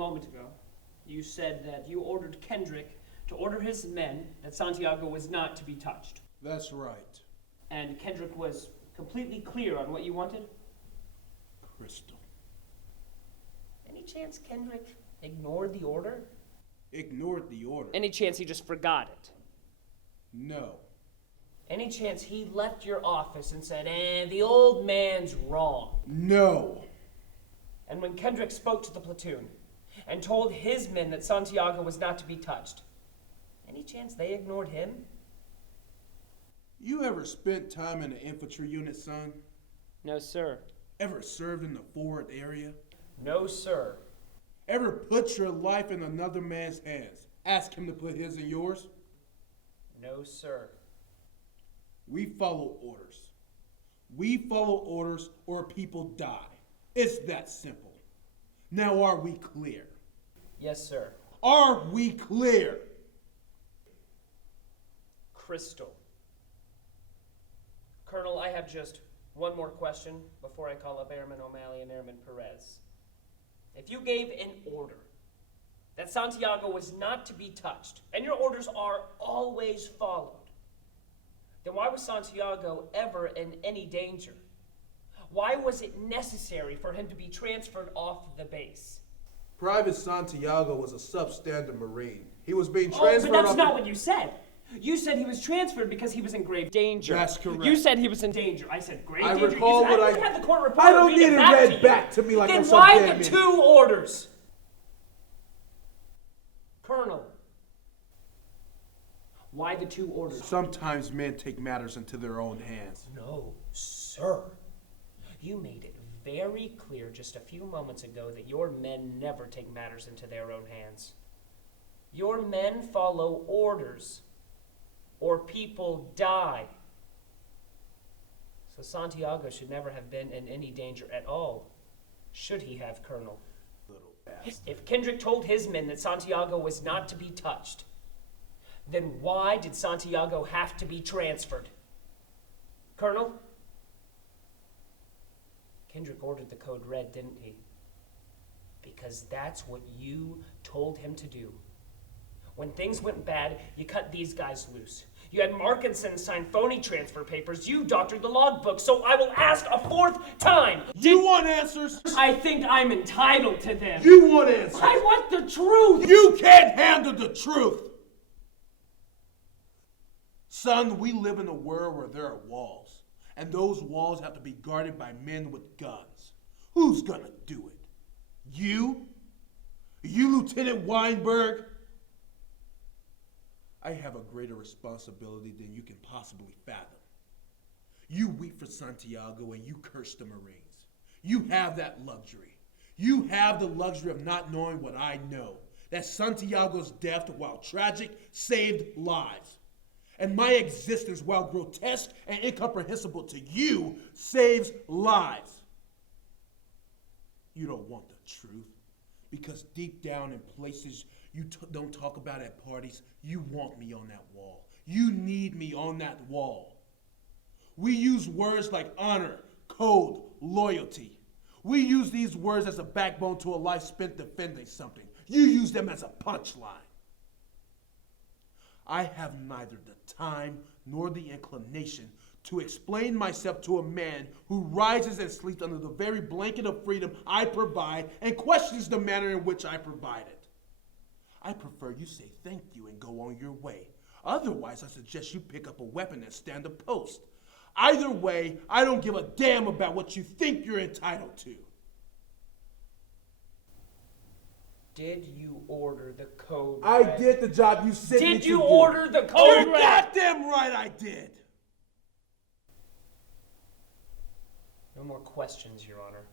moment ago, you said that you ordered Kendrick to order his men that Santiago was not to be touched. That's right. And Kendrick was completely clear on what you wanted? Crystal. Any chance Kendrick ignored the order? Ignored the order? Any chance he just forgot it? No. Any chance he left your office and said, the old man's wrong? No. And when Kendrick spoke to the platoon and told his men that Santiago was not to be touched, any chance they ignored him? You ever spent time in an infantry unit, son? No, sir. Ever served in the forward area? No, sir. Ever put your life in another man's hands? Ask him to put his in yours? No, sir. We follow orders. We follow orders or people die. It's that simple. Now are we clear? Yes, sir. Are we clear? Crystal. Colonel, I have just one more question before I call up Airman O'Malley and Airman Perez. If you gave an order that Santiago was not to be touched, and your orders are always followed, then why was Santiago ever in any danger? Why was it necessary for him to be transferred off the base? Private Santiago was a substandard Marine. He was being transferred but that's not what you said. You said he was transferred because he was in grave danger. That's correct. You said he was in danger. I said grave I danger. recall You said, what I had the court reporter I don't read need it back read to you. back to me like then I'm some why damn the idiot. two orders? Colonel. Why the two orders? Sometimes men take matters into their own hands. No, sir. You made it very clear just a few moments ago that your men never take matters into their own hands. Your men follow orders, or people die. So Santiago should never have been in any danger at all, should he have, Colonel? Little bastard. If Kendrick told his men that Santiago was not to be touched, then why did Santiago have to be transferred? Colonel? Kendrick ordered the code red, didn't he? Because that's what you told him to do. When things went bad, you cut these guys loose. You had Markinson sign phony transfer papers. You doctored the logbook. So I will ask a fourth time. You want answers? I think I'm entitled to them. You want answers? I want the truth. You can't handle the truth. Son, we live in a world where there are walls. And those walls have to be guarded by men with guns. Who's gonna do it? You? You, Lieutenant Weinberg? I have a greater responsibility than you can possibly fathom. You weep for Santiago and you curse the Marines. You have that luxury. You have the luxury of not knowing what I know. That Santiago's death, while tragic, saved lives. And my existence, while grotesque and incomprehensible to you, saves lives. You don't want the truth. Because deep down in places you don't talk about at parties, you want me on that wall. You need me on that wall. We use words like honor, code, loyalty. We use these words as a backbone to a life spent defending something. You use them as a punchline. I have neither the time nor the inclination to explain myself to a man who rises and sleeps under the very blanket of freedom I provide and questions the manner in which I provide it. I prefer you say thank you and go on your way. Otherwise, I suggest you pick up a weapon and stand a post. Either way, I don't give a damn about what you think you're entitled to. Did you order the code I red? did the job you sent me to do. Did you order the code You're red? goddamn right I did. No more questions, Your Honor.